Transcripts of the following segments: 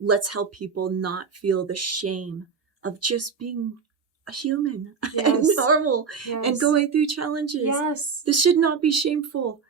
let's help people not feel the shame of just being a human Yes. and normal Yes. and going through challenges. Yes. This should not be shameful.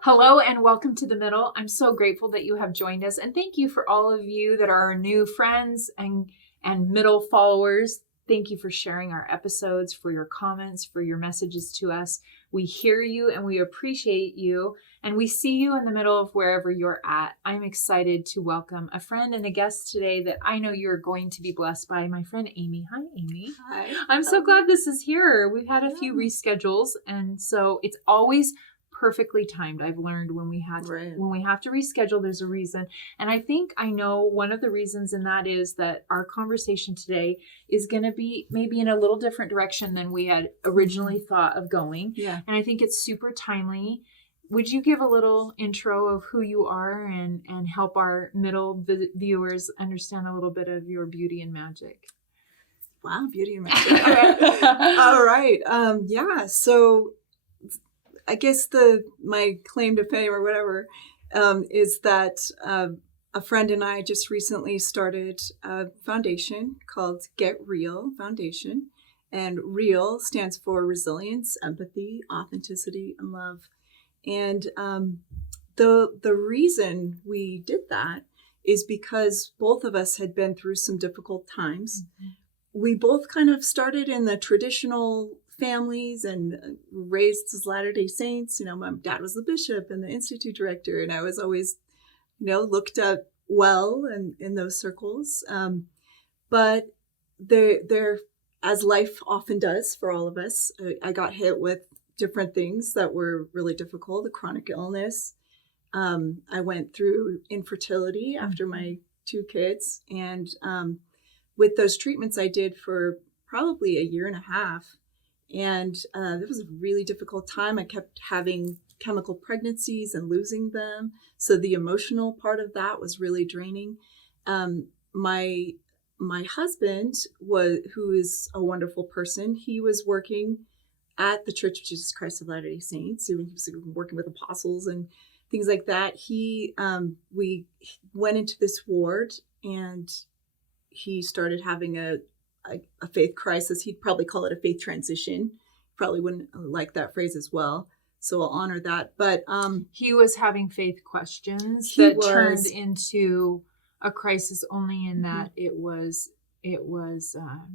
Hello and welcome to The Middle. I'm so grateful that you have joined us, and thank you for all of you that are our new friends and middle followers. Thank you for sharing our episodes, for your comments, for your messages to us. We hear you and we appreciate you, and we see you in the middle of wherever you're at. I'm excited to welcome a friend and a guest today that I know you're going to be blessed by, my friend Amy. Hi, Amy. Hi. I'm so glad this is here. We've had a few reschedules, and so it's always perfectly timed. I've learned when we have to reschedule, there's a reason. And I think I know one of the reasons, and that is that our conversation today is going to be maybe in a little different direction than we had originally thought of going. Yeah. And I think it's super timely. Would you give a little intro of who you are and help our middle viewers understand a little bit of your beauty and magic? Wow, beauty and magic. All right. So I guess my claim to fame or whatever is that a friend and I just recently started a foundation called Get Real Foundation. And REAL stands for resilience, empathy, authenticity, and love. And the reason we did that is because both of us had been through some difficult times. Mm-hmm. We both kind of started in the traditional families and raised as Latter-day Saints. My dad was the bishop and the institute director, and I was always, looked up well in those circles. But there, as life often does for all of us, I got hit with different things that were really difficult, a chronic illness. I went through infertility after my 2 kids, and with those treatments I did for probably a year and a half. And it was a really difficult time. I kept having chemical pregnancies and losing them. So the emotional part of that was really draining. My husband, who is a wonderful person, he was working at the Church of Jesus Christ of Latter-day Saints. He was working with apostles and things like that. We went into this ward, and he started having a faith crisis. He'd probably call it a faith transition. Probably wouldn't like that phrase as well. So I'll honor that. But he was having faith questions that turned into a crisis only in that it was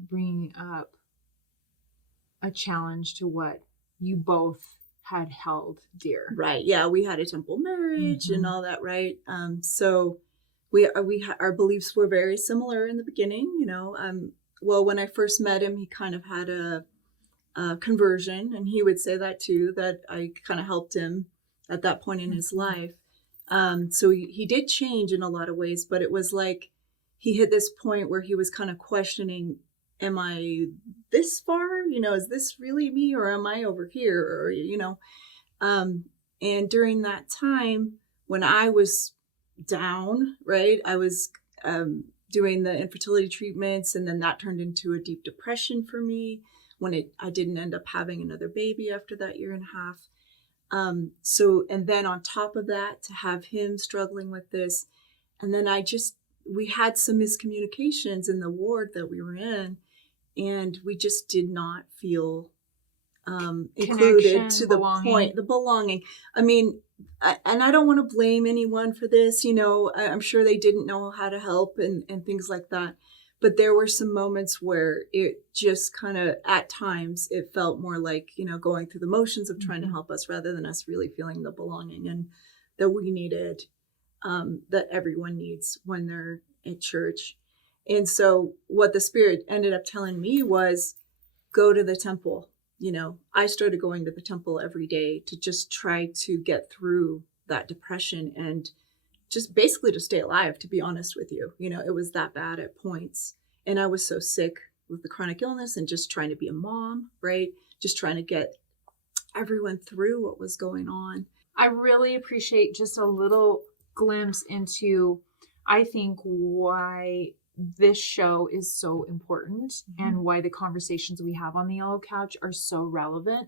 bringing up a challenge to what you both had held dear. Right. Yeah. We had a temple marriage and all that. Right. So our beliefs were very similar in the beginning, Well, when I first met him, he kind of had a conversion, and he would say that too, that I kind of helped him at that point in his life. So he did change in a lot of ways, but it was like he hit this point where he was kind of questioning, am I this far? Is this really me, or am I over here? Or, and during that time when I was down, right, I was doing the infertility treatments, and then that turned into a deep depression for me when I didn't end up having another baby after that year and a half. And then on top of that, to have him struggling with this, and then we had some miscommunications in the ward that we were in, and we just did not feel included to the point, the belonging. I mean, and I don't want to blame anyone for this, I'm sure they didn't know how to help and things like that. But there were some moments where it just kind of, at times, it felt more like, going through the motions of trying to help us rather than us really feeling the belonging and that we needed, that everyone needs when they're at church. And so what the Spirit ended up telling me was, go to the temple. I started going to the temple every day to just try to get through that depression and just basically to stay alive, to be honest with you. It was that bad at points. And I was so sick with the chronic illness and just trying to be a mom, right? Just trying to get everyone through what was going on. I really appreciate just a little glimpse into, I think, why this show is so important and why the conversations we have on the Yellow Couch are so relevant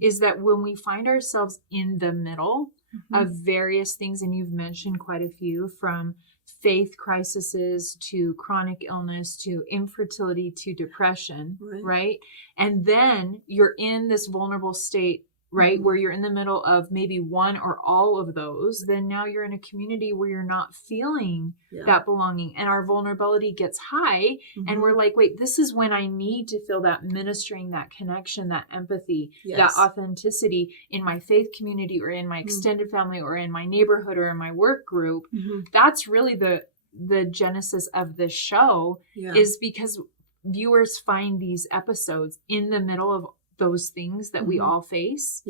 is that when we find ourselves in the middle of various things, and you've mentioned quite a few, from faith crises to chronic illness to infertility to depression, right? And then you're in this vulnerable state, right? Where you're in the middle of maybe one or all of those, then now you're in a community where you're not feeling that belonging, and our vulnerability gets high, and we're like, wait, this is when I need to feel that ministering, that connection, that empathy, that authenticity in my faith community or in my extended family or in my neighborhood or in my work group. That's really the genesis of this show, is because viewers find these episodes in the middle of those things that we all face.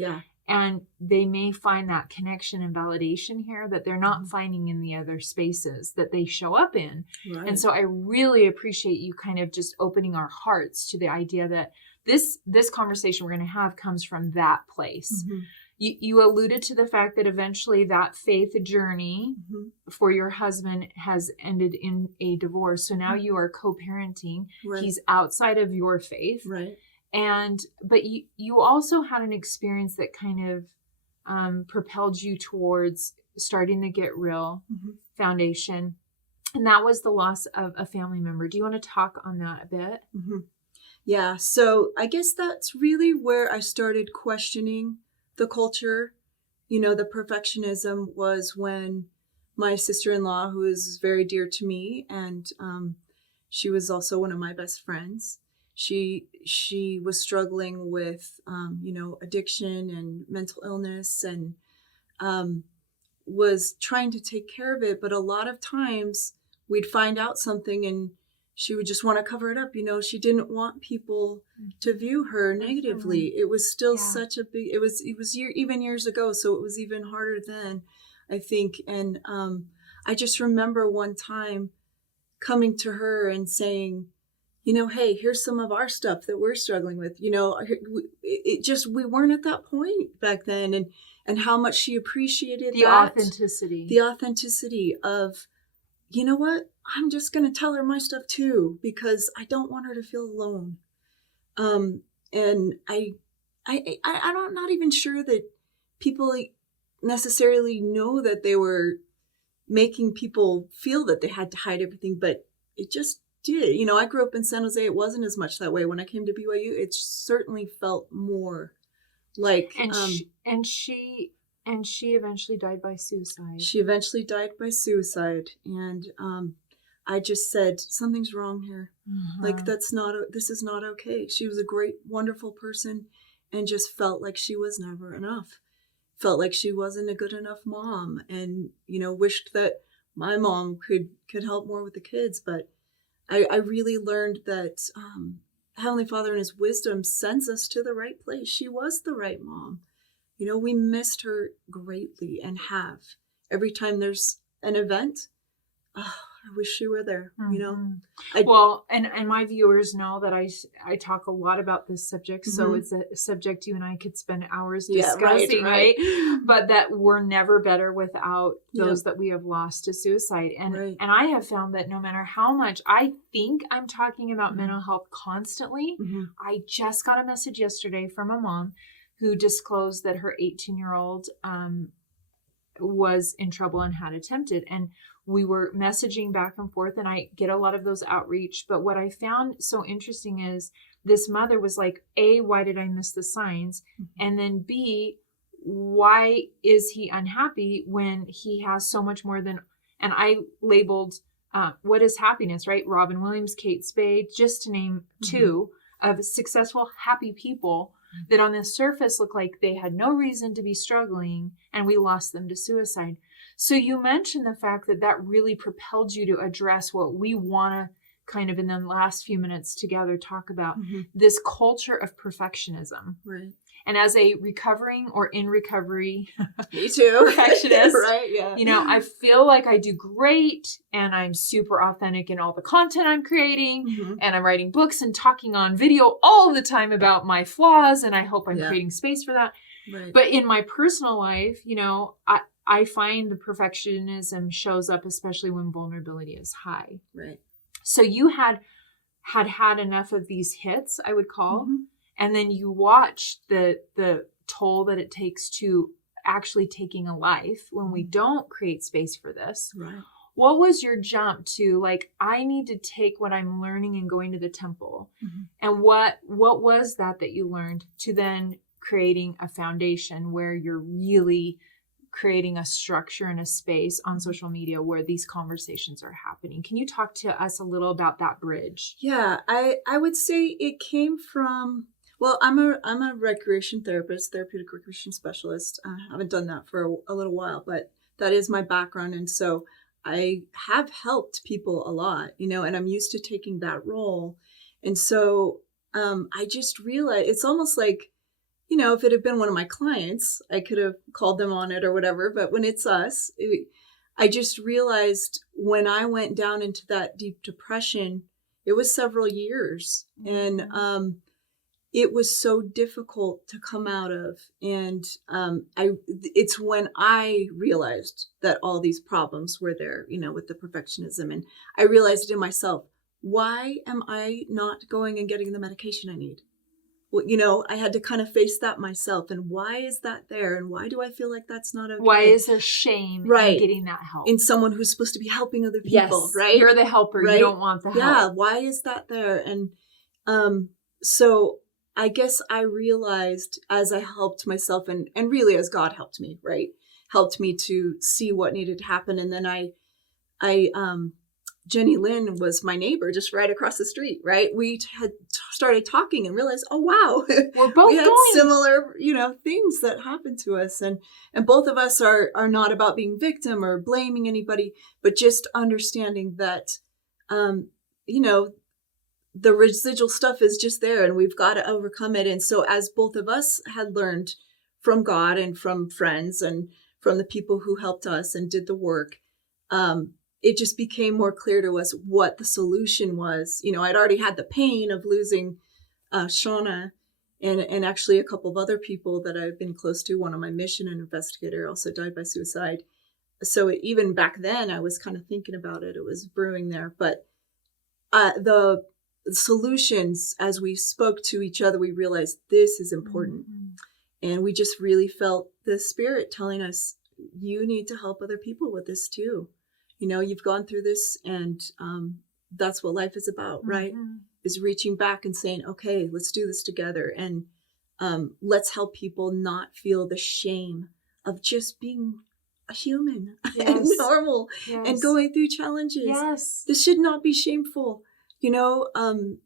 And they may find that connection and validation here that they're not finding in the other spaces that they show up in. And so I really appreciate you kind of just opening our hearts to the idea that this conversation we're going to have comes from that place. You alluded to the fact that eventually that faith journey for your husband has ended in a divorce. So now you are co-parenting. He's outside of your faith. But you also had an experience that kind of propelled you towards starting the Get Real Foundation. And that was the loss of a family member. Do you want to talk on that a bit? Yeah. So I guess that's really where I started questioning the culture. You know, the perfectionism was when my sister-in-law, who is very dear to me, and she was also one of my best friends, she was struggling with, addiction and mental illness, and was trying to take care of it. But a lot of times we'd find out something and she would just want to cover it up. You know, she didn't want people to view her negatively. It was still such a big, it was even years ago. So it was even harder then, I think. And I just remember one time coming to her and saying, you know, hey, here's some of our stuff that we're struggling with. You know, we weren't at that point back then, and how much she appreciated the authenticity of, you know what, I'm just going to tell her my stuff too, because I don't want her to feel alone. And I'm not even sure that people necessarily know that they were making people feel that they had to hide everything, but it just did. You know, I grew up in San Jose. It wasn't as much that way. When I came to BYU, it certainly felt more like. And she eventually died by suicide. She eventually died by suicide, and I just said, something's wrong here. Like this is not okay. She was a great, wonderful person, and just felt like she was never enough. Felt like she wasn't a good enough mom, and wished that my mom could help more with the kids, but. I really learned that Heavenly Father in His wisdom sends us to the right place. She was the right mom. You know, we missed her greatly and have. Every time there's an event, I wish she were there, you know. And my viewers know that I talk a lot about this subject, so it's a subject you and I could spend hours discussing, right? But that we're never better without those that we have lost to suicide. And I have found that no matter how much I think I'm talking about mental health constantly, I just got a message yesterday from a mom who disclosed that her 18-year-old was in trouble and had attempted. And we were messaging back and forth, and I get a lot of those outreach. But what I found so interesting is this mother was like, A, why did I miss the signs? And then B, why is he unhappy when he has so much more than, and I labeled, what is happiness, right? Robin Williams, Kate Spade, just to name two of successful, happy people that on the surface look like they had no reason to be struggling, and we lost them to suicide. So you mentioned the fact that really propelled you to address what we want to kind of in the last few minutes together talk about, this culture of perfectionism. Right. And as a recovering or in recovery Me too. perfectionist, right? Yeah. You know, I feel like I do great and I'm super authentic in all the content I'm creating, and I'm writing books and talking on video all the time about my flaws, and I hope I'm creating space for that. Right. But in my personal life, you know, I find the perfectionism shows up, especially when vulnerability is high. Right. So you had enough of these hits, I would call, Mm-hmm. and then you watched the toll that it takes to actually taking a life when we don't create space for this. Right. What was your jump to, like, I need to take what I'm learning and going to the temple? Mm-hmm. And what was that you learned to then creating a foundation where you're really creating a structure and a space on social media where these conversations are happening? Can you talk to us a little about that bridge? Yeah, I would say it came from, well, I'm a recreation therapist, therapeutic recreation specialist. I haven't done that for a little while, but that is my background. And so I have helped people a lot, and I'm used to taking that role. And so I just realized it's almost like, if it had been one of my clients, I could have called them on it or whatever. But when it's us, I just realized when I went down into that deep depression, it was several years. Mm-hmm. And it was so difficult to come out of. And it's when I realized that all these problems were there, with the perfectionism. And I realized in myself, why am I not going and getting the medication I need? Well, I had to kind of face that myself. And why is that there? And why do I feel like that's not okay? Why is there shame in getting that help? In someone who's supposed to be helping other people, yes, right? You're the helper. Right? You don't want the help. Yeah. Why is that there? And so I guess I realized as I helped myself and really as God helped me, right? Helped me to see what needed to happen. And then I Jenny Lynn was my neighbor just right across the street, right? We had started talking and realized, oh, wow, we're both we had similar, things that happened to us. And both of us are not about being victim or blaming anybody, but just understanding that, the residual stuff is just there and we've got to overcome it. And so as both of us had learned from God and from friends and from the people who helped us and did the work, it just became more clear to us what the solution was. I'd already had the pain of losing Shauna and actually a couple of other people that I've been close to. One of my mission, an investigator, also died by suicide. So even back then, I was kind of thinking about it. It was brewing there. But the solutions, as we spoke to each other, we realized this is important. Mm-hmm. And we just really felt the Spirit telling us, you need to help other people with this too. You've gone through this, and that's what life is about, right? Mm-hmm. Is reaching back and saying, okay, let's do this together. And let's help people not feel the shame of just being a human and normal and going through challenges. Yes. This should not be shameful, and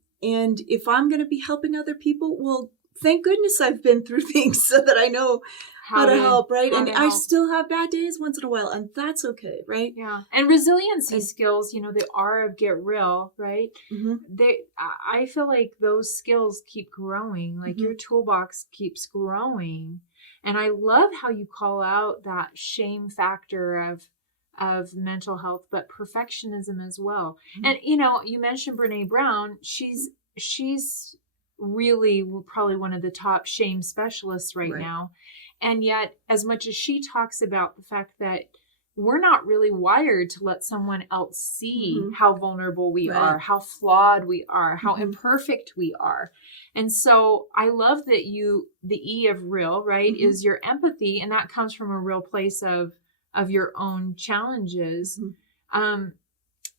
if I'm going to be helping other people, well, thank goodness I've been through things so that I know how to help, right? And I still have bad days once in a while, and that's okay, right? Yeah. And resiliency skills, the R of get real, right? Mm-hmm. I feel like those skills keep growing, like mm-hmm. your toolbox keeps growing. And I love how you call out that shame factor of mental health, but perfectionism as well. Mm-hmm. And, you mentioned Brene Brown. She's really probably one of the top shame specialists right now. And yet, as much as she talks about the fact that we're not really wired to let someone else see mm-hmm. how vulnerable we are, how flawed we are, how mm-hmm. imperfect we are. And so I love that the E of real, right, mm-hmm. is your empathy. And that comes from a real place of your own challenges. Mm-hmm.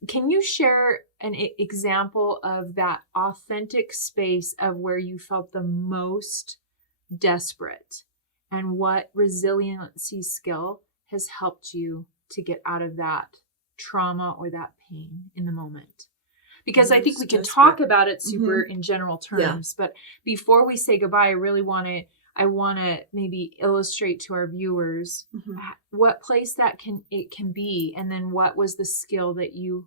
Can you share an example of that authentic space of where you felt the most desperate and what resiliency skill has helped you to get out of that trauma or that pain in the moment? Because I think we can talk about it super mm-hmm. in general terms, but before we say goodbye, I want to maybe illustrate to our viewers mm-hmm. what place it can be, and then what was the skill that you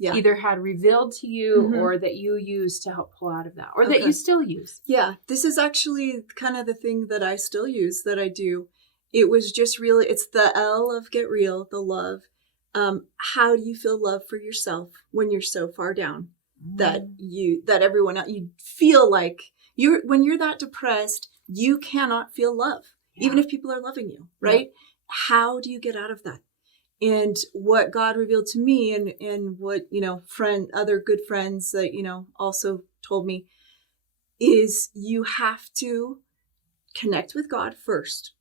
either had revealed to you mm-hmm. or that you used to help pull out of that, or that you still use. Yeah, this is actually kind of the thing that I still use, that I do. It was just really, it's the L of get real, the love. How do you feel love for yourself when you're so far down that everyone else, you feel like when you're that depressed, you cannot feel love, even if people are loving you, right? Yeah. How do you get out of that? And what God revealed to me and what, other good friends that, also told me is you have to connect with God first.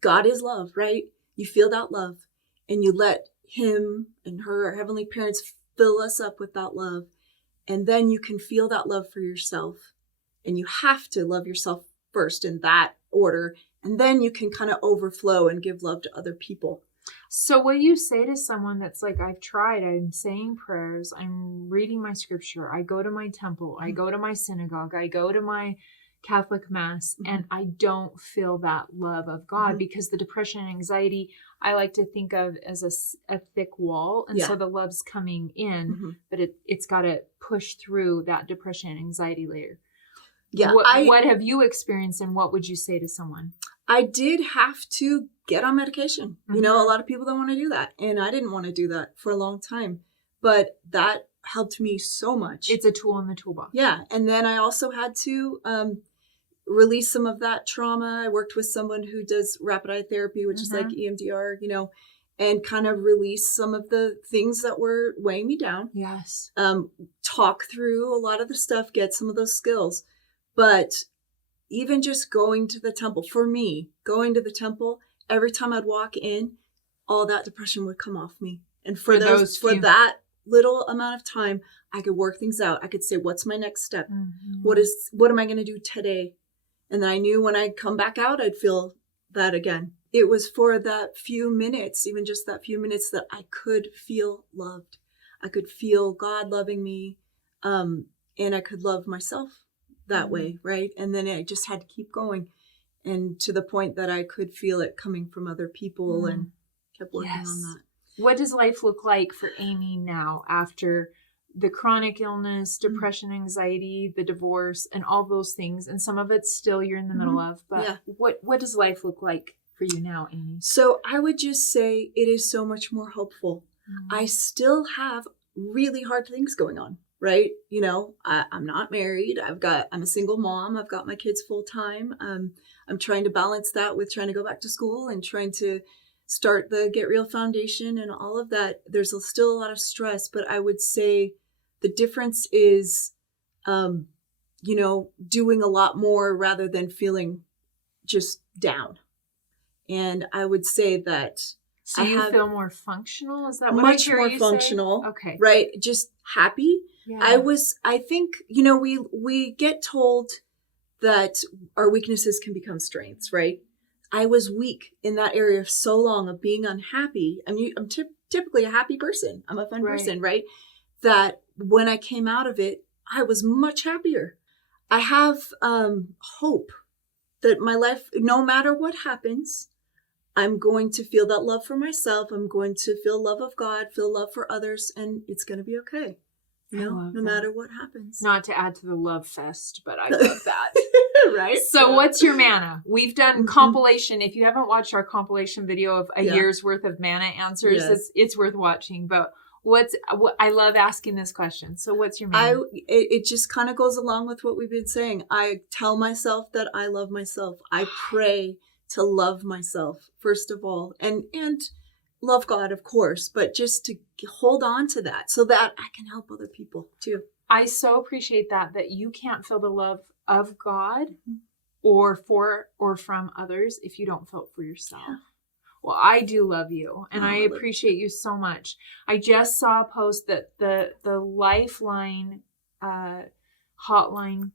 God is love, right? You feel that love and you let him and her, our heavenly parents, fill us up with that love. And then you can feel that love for yourself. And you have to love yourself first in that order. And then you can kind of overflow and give love to other people. So what you say to someone that's like, I've tried, I'm saying prayers, I'm reading my scripture, I go to my temple, I go to my synagogue, I go to my Catholic mass, and I don't feel that love of God, because the depression and anxiety, I like to think of as a thick wall. And so the love's coming in, but it's got to push through that depression and anxiety layer. Yeah. What have you experienced, and what would you say to someone? I did have to get on medication. A lot of people don't want to do that. And I didn't want to do that for a long time. But that helped me so much. It's a tool in the toolbox. Yeah. And then I also had to release some of that trauma. I worked with someone who does rapid eye therapy, which is like EMDR, and kind of release some of the things that were weighing me down. Yes. Talk through a lot of the stuff, get some of those skills. But even just going to the temple, for me, going to the temple, every time I'd walk in, all that depression would come off me. And for that little amount of time, I could work things out. I could say, what's my next step? What am I going to do today? And then I knew when I'd come back out, I'd feel that again. It was for that few minutes, even just that few minutes, that I could feel loved. I could feel God loving me, and I could love myself that way, right? And then I just had to keep going, and to the point that I could feel it coming from other people, and kept working on that. What does life look like for Amy now after the chronic illness, depression, anxiety, the divorce, and all those things? And some of it's still you're in the middle of, but what does life look like for you now, Amy? So I would just say it is so much more hopeful. I still have really hard things going on, right? I'm not married. I'm a single mom. I've got my kids full time. I'm trying to balance that with trying to go back to school and trying to start the Get Real Foundation and all of that. There's still a lot of stress, but I would say the difference is, doing a lot more rather than feeling just down. And I would say that so you feel more functional? Is that what much I hear more you functional? Say? Okay. Right. Just happy. Yeah. I think, we get told that our weaknesses can become strengths, right? I was weak in that area so long of being unhappy. I mean, I'm typically a happy person. I'm a fun person, right? That when I came out of it, I was much happier. I have hope that my life, no matter what happens, I'm going to feel that love for myself. I'm going to feel love of God, feel love for others, and it's going to be okay. No matter what happens. Not to add to the love fest, but I love that. Right? So what's your manna? We've done compilation. If you haven't watched our compilation video of a year's worth of manna answers, it's worth watching. But I love asking this question. So what's your manna? It just kind of goes along with what we've been saying. I tell myself that I love myself. I pray to love myself, first of all, and love God, of course, but just to hold on to that so that I can help other people too. I so appreciate that you can't feel the love of God or for or from others if you don't feel it for yourself. Yeah. Well, I do love you, and I appreciate you so much. I just saw a post that the Lifeline hotline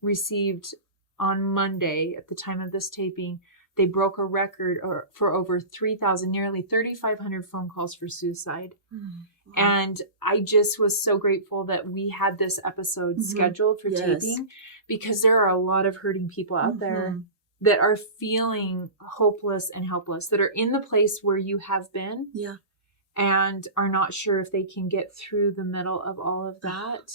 received on Monday at the time of this taping. They broke a record for over 3,000, nearly 3,500 phone calls for suicide. Wow. And I just was so grateful that we had this episode scheduled for taping, because there are a lot of hurting people out there that are feeling hopeless and helpless, that are in the place where you have been and are not sure if they can get through the middle of all of that.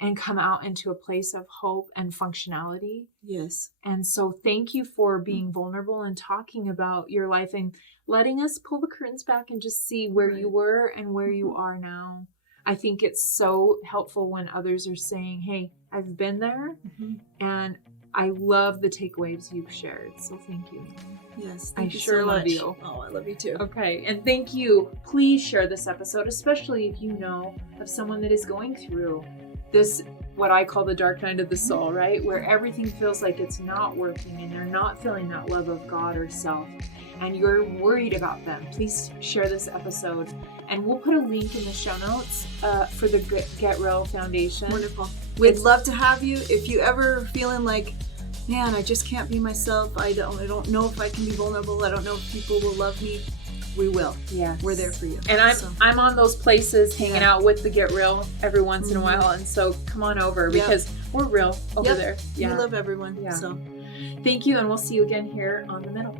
And come out into a place of hope and functionality. Yes. And so thank you for being vulnerable and talking about your life and letting us pull the curtains back and just see where you were and where you are now. I think it's so helpful when others are saying, hey, I've been there and I love the takeaways you've shared. So thank you. Yes, I thank you sure so love much. you. Oh, I love you too. Okay, and thank you. Please share this episode, especially if you know of someone that is going through this, what I call the dark night of the soul, right? Where everything feels like it's not working and they're not feeling that love of God or self, and you're worried about them. Please share this episode, and we'll put a link in the show notes for the Get Real Foundation. Wonderful. We'd love to have you. If you ever feeling like, man, I just can't be myself. I don't know if I can be vulnerable. I don't know if people will love me. We will. Yeah, we're there for you. And I'm on those places hanging out with the Get Real every once in a while, and so come on over because we're real over there. Yeah, we love everyone. Yeah. So thank you, and we'll see you again here on The Middle.